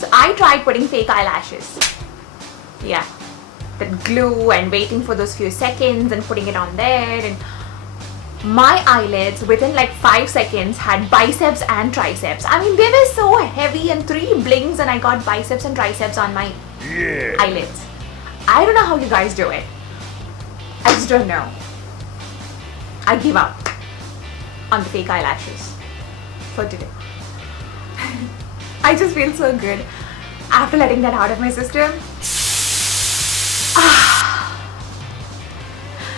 So I tried putting fake eyelashes. Yeah, that glue and waiting for those few seconds and putting it on there, and my eyelids within like 5 seconds had biceps and triceps. I mean, they were so heavy, and 3 blinks and I got biceps and triceps on my eyelids. I don't know how you guys do it. I just don't know. I give up on the fake eyelashes for today. I just feel so good after letting that out of my system.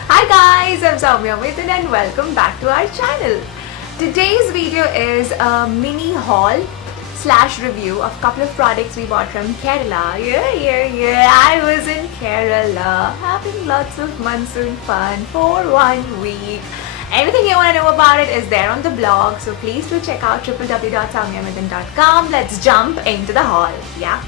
Hi guys, I'm Soumya Mithun and welcome back to our channel. Today's video is a mini haul / review of a couple of products we bought from Kerala. Yeah, I was in Kerala having lots of monsoon fun for 1 week. Anything you want to know about it is there on the blog, so please do check out www.soumyamithun.com. Let's jump into the haul. Yeah,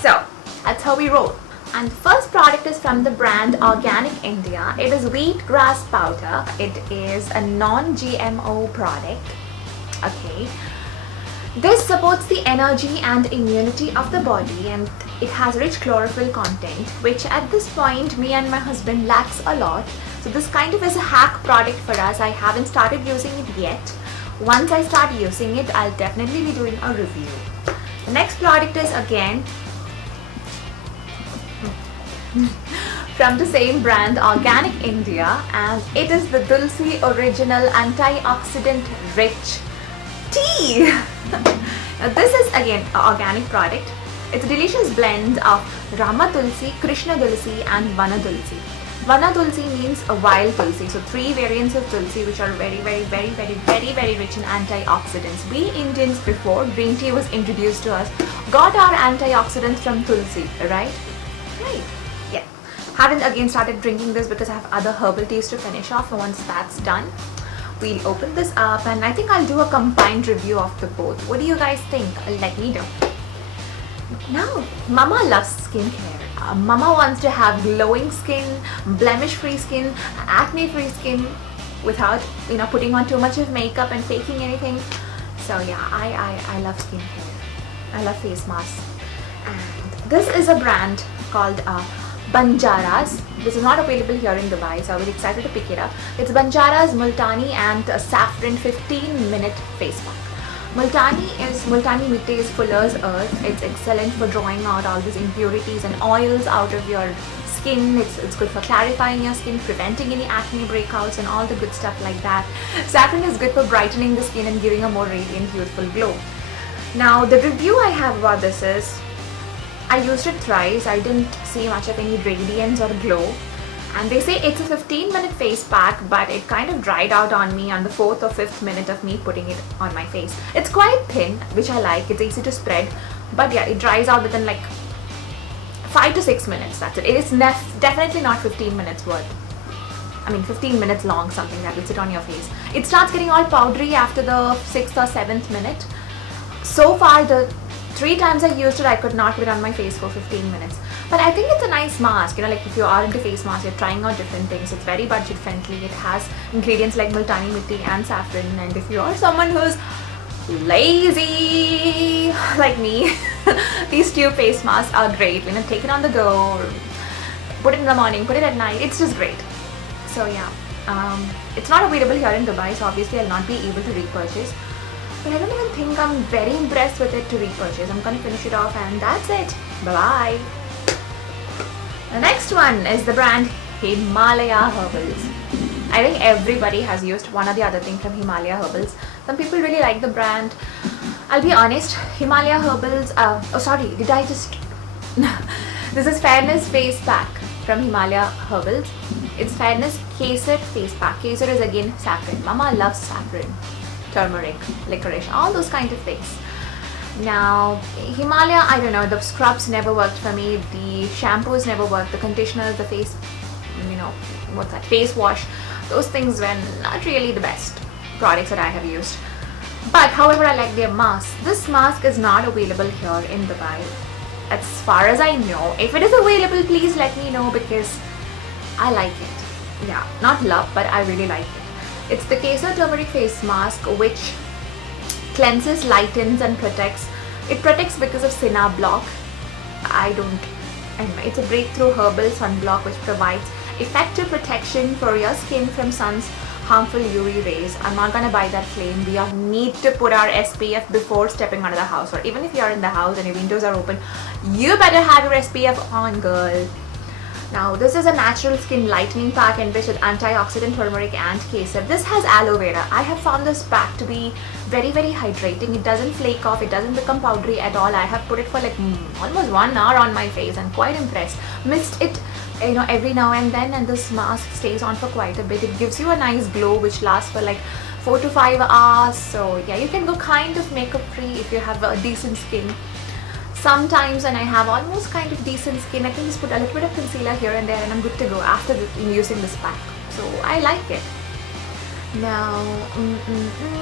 so that's how we roll. And the first product is from the brand Organic India. It is wheatgrass powder. It is a non-GMO product. Okay. This supports the energy and immunity of the body, and it has rich chlorophyll content, which at this point me and my husband lacks a lot. So this kind of is a hack product for us. I haven't started using it yet. Once I start using it, I'll definitely be doing a review. The next product is again from the same brand Organic India, and it is the Tulsi Original Antioxidant Rich Tea. Now this is again an organic product. It's a delicious blend of Rama Tulsi, Krishna Tulsi and Vana Tulsi. Vana Tulsi means a wild Tulsi, so 3 variants of Tulsi which are very rich in antioxidants. We Indians, before green tea was introduced to us, got our antioxidants from Tulsi, right? Right. Yeah. Haven't again started drinking this because I have other herbal teas to finish off, and once that's done, we'll open this up and I think I'll do a combined review of the both. What do you guys think? Let me know. Now, Mama loves skincare. Mama wants to have glowing skin, blemish-free skin, acne-free skin without, putting on too much of makeup and faking anything. So yeah, I love skincare. I love face masks. And this is a brand called Banjara's. This is not available here in Dubai, so I was excited to pick it up. It's Banjara's Multani and Saffron 15-minute face pack. Multani Mitti is Fuller's Earth. It's excellent for drawing out all these impurities and oils out of your skin. It's good for clarifying your skin, preventing any acne breakouts and all the good stuff like that. Saffron is good for brightening the skin and giving a more radiant, youthful glow. Now, the review I have about this is, I used it thrice. I didn't see much of any radiance or glow. And they say it's a 15-minute face pack, but it kind of dried out on me on the 4th or 5th minute of me putting it on my face. It's quite thin, which I like. It's easy to spread. But yeah, it dries out within like 5 to 6 minutes. That's it. It is definitely not 15 minutes worth. 15 minutes long, something that will sit on your face. It starts getting all powdery after the 6th or 7th minute. So far, the 3 times I used it, I could not put it on my face for 15 minutes. But I think it's a nice mask. Like if you are into face masks, you're trying out different things. It's very budget friendly. It has ingredients like Multani Mitti and saffron. And if you are someone who's lazy like me, these 2 face masks are great. Take it on the go, or put it in the morning, put it at night. It's just great. So yeah, it's not available here in Dubai, so obviously I'll not be able to repurchase. But I don't even think I'm very impressed with it to repurchase. I'm going to finish it off and that's it. Bye-bye. The next one is the brand Himalaya Herbals. I think everybody has used one or the other thing from Himalaya Herbals. Some people really like the brand. I'll be honest, Himalaya Herbals, this is Fairness Face Pack from Himalaya Herbals. It's Fairness Kesar Face Pack. Kesar is again saffron. Mama loves saffron, turmeric, licorice, all those kind of things. Now, Himalaya, I don't know, the scrubs never worked for me, the shampoos never worked, the conditioners, the face, face wash, those things were not really the best products that I have used. But however, I like their mask. This mask is not available here in Dubai, as far as I know. If it is available, please let me know because I like it. Yeah, not love, but I really like it. It's the Kesar Turmeric Face Mask, which cleanses, lightens and protects It protects because of Cina Block. Anyway, it's a breakthrough herbal sunblock which provides effective protection for your skin from sun's harmful UV rays. I'm not gonna buy that claim. We need to put our SPF before stepping out of the house, or even if you're in the house and your windows are open, you better have your SPF on, girl. Now, this is a natural skin lightening pack enriched with antioxidant, turmeric and kesar. This has aloe vera. I have found this pack to be very, very hydrating. It doesn't flake off. It doesn't become powdery at all. I have put it for like almost 1 hour on my face and quite impressed. Mist it every now and then, and this mask stays on for quite a bit. It gives you a nice glow which lasts for like 4 to 5 hours. So yeah, you can go kind of makeup free if you have a decent skin. Sometimes when I have almost kind of decent skin, I can just put a little bit of concealer here and there and I'm good to go after using this pack. So I like it. Now,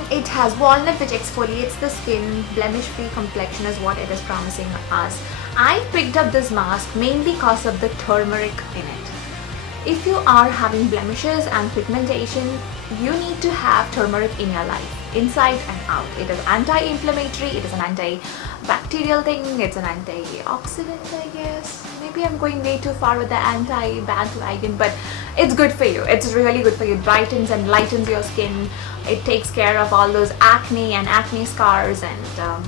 it has walnut which exfoliates the skin. Blemish-free complexion is what it is promising us. I picked up this mask mainly because of the turmeric in it. If you are having blemishes and pigmentation, you need to have turmeric in your life, inside and out. It is anti-inflammatory, it is an antibacterial thing, it's an antioxidant, I guess. Maybe I'm going way too far with the anti-bandwagon, but it's good for you. It's really good for you. It brightens and lightens your skin. It takes care of all those acne and acne scars, and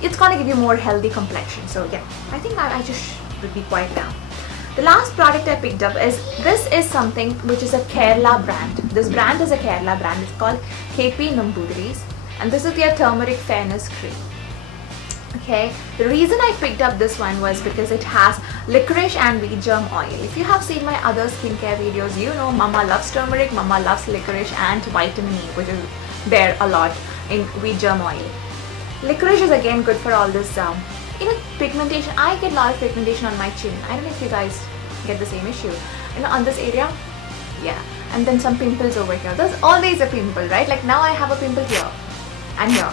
it's gonna give you more healthy complexion. So yeah, I think I just would be quiet now. The last product I picked up this is something which is a Kerala brand. This brand is a Kerala brand. It's called KP Nambudiri's, and this is their turmeric fairness cream. Okay, the reason I picked up this one was because it has licorice and wheat germ oil. If you have seen my other skincare videos, you know Mama loves turmeric, Mama loves licorice and vitamin E, which is there a lot in wheat germ oil. Licorice is again good for all this pigmentation. I get a lot of pigmentation on my chin. I don't know if you guys get the same issue. On this area, yeah. And then some pimples over here. There's always a pimple, right? Like now I have a pimple here and here.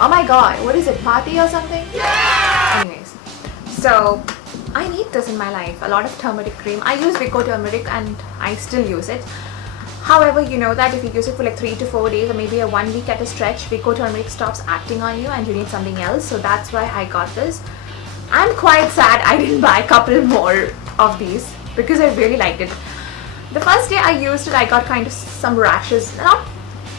Oh my god, what is it? Party or something? Yeah! Anyways, so I need this in my life. A lot of turmeric cream. I use Vicco turmeric and I still use it. However, you know that if you use it for like 3 to 4 days or maybe a 1 week at a stretch, Vicco turmeric stops acting on you and you need something else. So that's why I got this. I'm quite sad I didn't buy a couple more of these because I really liked it. The first day I used it, I got kind of some rashes, not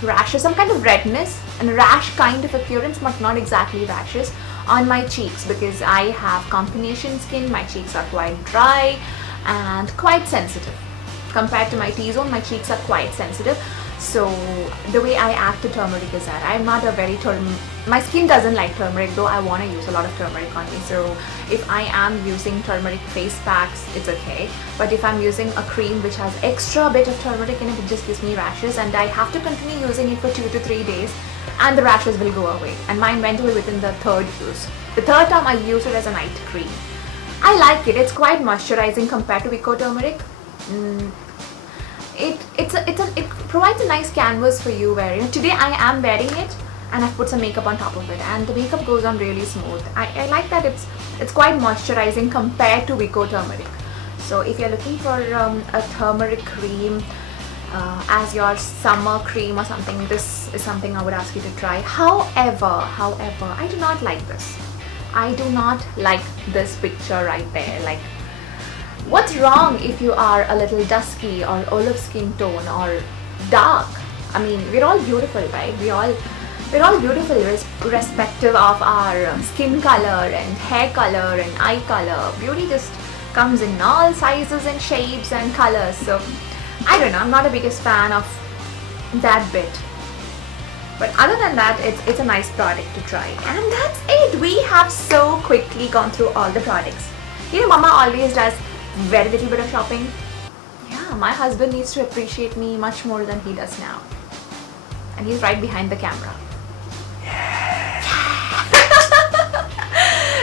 rashes, some kind of redness and rash kind of appearance, but not exactly rashes, on my cheeks because I have combination skin. My cheeks are quite dry and quite sensitive. Compared to my T-zone, my cheeks are quite sensitive. So the way I act to turmeric is that I'm not a very my skin doesn't like turmeric, though I want to use a lot of turmeric on me. So if I am using turmeric face packs, it's okay. But if I'm using a cream which has extra bit of turmeric in it, it just gives me rashes and I have to continue using it for 2 to 3 days and the rashes will go away. And mine went away within the 3rd use. The 3rd time I used it as a night cream. I like it. It's quite moisturizing compared to Vicco turmeric. It provides a nice canvas for you wearing. Today I am wearing it and I've put some makeup on top of it and the makeup goes on really smooth. I like that it's quite moisturizing compared to Vicco turmeric. So if you're looking for a turmeric cream as your summer cream or something, this is something I would ask you to try. However, I do not like this. I do not like this picture right there. Like, what's wrong if you are a little dusky or olive skin tone or dark? I mean, we're all beautiful, right? We're all beautiful irrespective of our skin color and hair color and eye color. Beauty just comes in all sizes and shapes and colors. So I don't know, I'm not the biggest fan of that bit. But other than that, it's a nice product to try. And that's it. We have so quickly gone through all the products. You know, Mama always does very little bit of shopping. Yeah, my husband needs to appreciate me much more than he does now. And he's right behind the camera.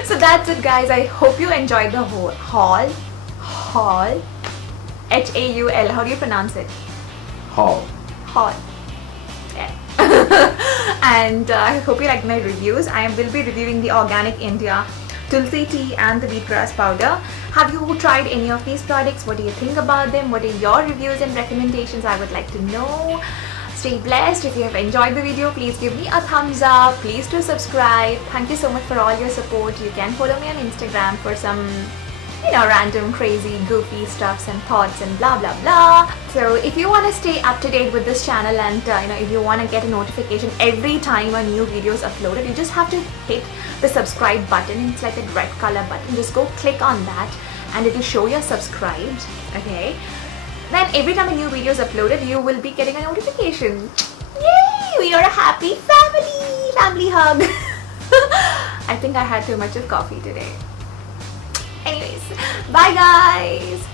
So that's it, guys. I hope you enjoyed the whole haul. H-A-U-L. How do you pronounce it? Haul. Yeah. And I hope you liked my reviews. I will be reviewing the Organic India Tulsi tea and the wheatgrass powder. Have you tried any of these products? What do you think about them? What are your reviews and recommendations? I would like to know. Stay blessed. If you have enjoyed the video, please give me a thumbs up. Please do subscribe. Thank you so much for all your support. You can follow me on Instagram for some, random, crazy, goofy stuffs and thoughts and blah blah blah. So if you want to stay up to date with this channel and if you want to get a notification every time a new video is uploaded, you just have to hit the subscribe button. It's like a red color button. Just go click on that, and it will show you're subscribed. Okay. Then every time a new video is uploaded, you will be getting a notification. Yay! We are a happy family! Family hug! I think I had too much of coffee today. Anyways, bye guys!